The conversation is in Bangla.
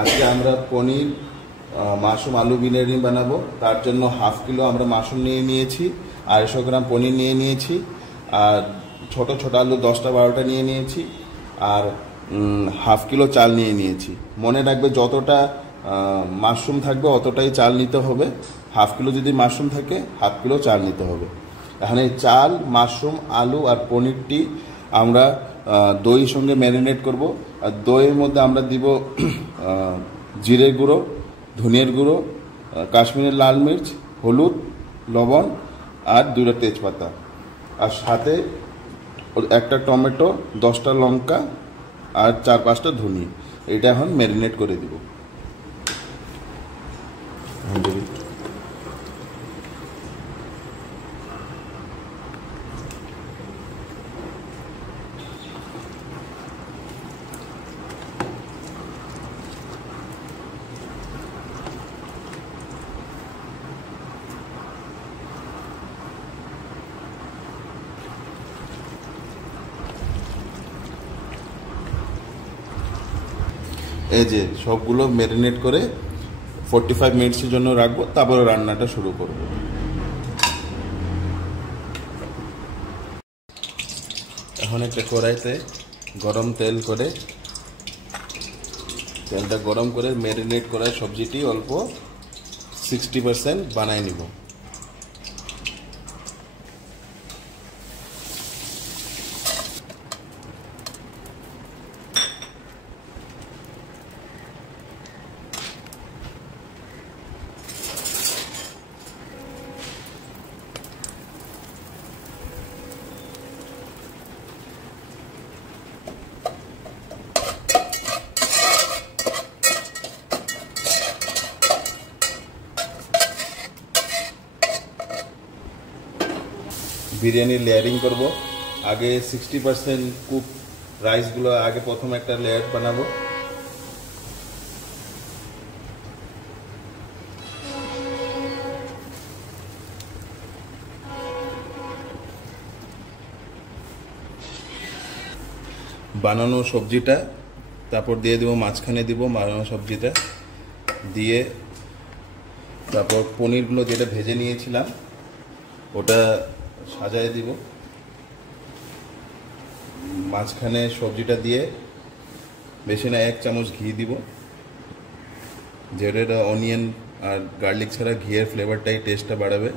আজকে আমরা পনির মাশরুম আলু বিরিয়ানি বানাবো। তার জন্য হাফ কিলো আমরা মাশরুম নিয়ে নিয়েছি, 250 গ্রাম পনির নিয়ে নিয়েছি, আর ছোট ছোট আলু 10-12টা নিয়ে নিয়েছি, আর হাফ কিলো চাল নিয়ে নিয়েছি। মনে রাখবে যতটা মাশরুম থাকবে অতটাই চাল নিতে হবে। হাফ কিলো যদি মাশরুম থাকে হাফ কিলো চাল নিতে হবে। এখানে চাল, মাশরুম, আলু আর পনিরটি আমরা দইয়ের সঙ্গে ম্যারিনেট করব। আর দইয়ের মধ্যে আমরা দিব জিরে গুঁড়ো, ধনিয়ার গুঁড়ো, কাশ্মীরের লাল মির্চ, হলুদ, লবণ আর 2টা তেজপাতা, আর সাথে একটা টমেটো, 10টা লঙ্কা আর 4-5টা ধনিয়া। এটা এখন ম্যারিনেট করে দিব। এই যে সবগুলো ম্যারিনেট করে 45 মিনিটসের জন্য রাখবো, তারপরে রান্নাটা শুরু করব। এখন একটা কড়াইতে গরম তেল করে, তেলটা গরম করে ম্যারিনেট করা সবজিটি অল্প 60% বানাই নিব। বিরিয়ানি লেয়ারিং করব। আগে 60% কুক রাইসগুলো আগে প্রথম একটা লেয়ার বানাবো। বানানো সবজিটা তারপর দিয়ে দেবো, মাঝখানে দিব বানানো সবজিটা দিয়ে, তারপর পনিরগুলো যেটা ভেজে নিয়েছিলাম ওটা সাজায় দিব। মাঝখানে সবজিটা দিয়ে বেশি না 1 চামচ ঘি দিব, যেটা অনিয়ন আর গার্লিক ছাড়া ঘিয়ের ফ্লেভারটাই টেস্টটা বাড়াবে।